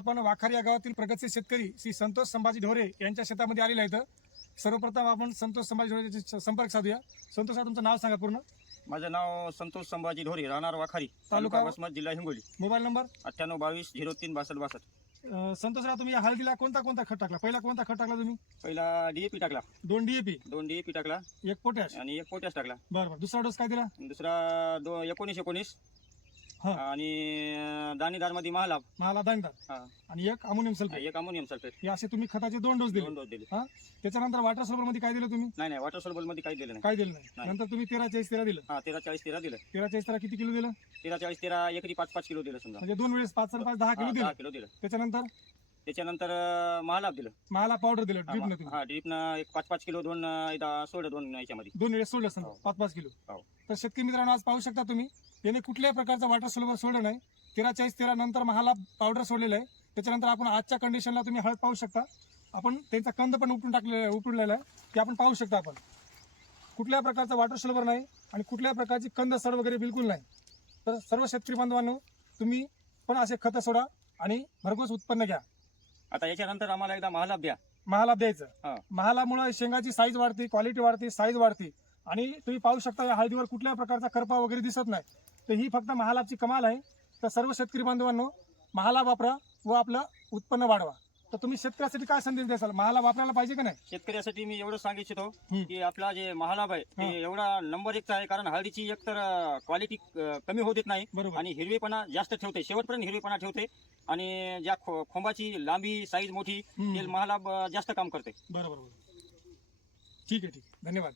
आपण वाखारी या गावातील प्रगतशील शेतकरी श्री संतोष संभाजी ढोरे यांच्या शेतामध्ये आलेले आहेत. सर्वप्रथम आपण संतोष संभाजी ढोरेचे संपर्क साधूया. संतोष साहेब तुमचं नाव सांगा पूर्ण. माझं नाव संतोष संभाजी ढोरे राहणार वाखारी तालुका- वसमत जिल्हा हिंगोली. Mobile number? अठ्ठ्याण्णव बावीस झिरो तीन बासष्ट बासष्ट. अं, संतोष राव तुम्ही या हळदीला कोणता कोणता खत टाकला? पहिला कोणता खत टाकला तुम्ही? पहिला डीएपी टाकला. दोन डीएपी दोन डीएपी टाकला. एक पोटॅश. आणि एक पोटॅश टाकला. बरं बरं. दुसरा डोस काय दिला? दुसरा दो एकोणीस एकोणीस. हा. आणि दाणेदारमध्ये महालाभ मला हा. आणि एक अमोनियम सल्फेट एक अमोनियम सल्फेट हे असे तुम्ही खताचे दोन डोस दिले. दोन डोस दिले. त्याच्यानंतर वॉटर सोलरमध्ये काय दिलं तुम्ही? नाही नाही वॉटर सोल्बलमध्ये काही दिलं नाही. काय दिलं नाही. नाही. नंतर तुम्ही तेरा चाळीस तेरा दिलं. हा तेरा चाळीस तेरा दिलं. तेरा चाळीस तेरा किती किलो दिलं? तेरा चाळीस तेरा एकरी पाच पाच किलो दिलं समजा. म्हणजे दोन वेळेस पाच पाच दहा हा, किलो दहा दिलं किलो दिलं. त्याच्यानंतर? त्याच्यानंतर अं, महालाभ दिलं. मला पावडर दिलं हा, ड्रिपनं तुम्ही हा ड्रीपनं एक पाच पाच किलो दोन अं, इथं सोडलं दोन याच्यामध्ये. दोन वेळेस सोडलं हो. पाच पाच किलो. हो. तर शेतकरी मित्रांनो आज पाहू शकता तुम्ही याने कुठल्याही प्रकारचा वॉटर सोलर सोडलं नाही. तेरा चाळीस तेरा नंतर महाला पावडर सोडलेलं आहे. त्याच्यानंतर आपण आजच्या कंडिशनला तुम्ही हळद पाहू शकता. आपण त्यांचा कंद पण उपटून टाकले उपटलेला आहे. ते आपण पाहू शकता आपण. कुठल्या प्रकारचा वॉटर सोलर नाही आणि कुठल्या प्रकारची कंद सड वगैरे बिलकुल नाही. तर सर्व शेतकरी बांधवांनो तुम्ही पण असे खतं सोडा आणि भरघोस उत्पन्न घ्या. आता याच्यानंतर आम्हाला एकदा महालाभ द्या. महालाभ. द्यायचं. महालामुळे शेंगाची साईज वाढते क्वालिटी वाढते साईज वाढते. आणि तुम्ही पाहू शकता या हळदीवर कुठल्या प्रकारचा करपा वगैरे दिसत नाही. तर ही फक्त महालाभची कमाल आहे. तर सर्व शेतकरी बांधवांनो महालाभ वापरा व आपलं उत्पन्न वाढवा. तर तुम्ही शेतकऱ्यासाठी काय संदेश द्याल महालाभ वापरायला पाहिजे का नाही? शेतकऱ्यासाठी मी एवढं सांगू इच्छितो. की आपला जे महालाभ आहे हा. ते एवढा नंबर एकचा आहे कारण हळदीची एक तर क्वालिटी कमी होत नाही. बरोबर. आणि हिरवेपणा जास्त ठेवते शेवटपर्यंत हिरवेपणा ठेवते. आणि ज्या खोंबाची लांबी साईज मोठी महालाभ जास्त काम करते. बरोबर बरोबर. ठीक आहे ठीक आहे. धन्यवाद.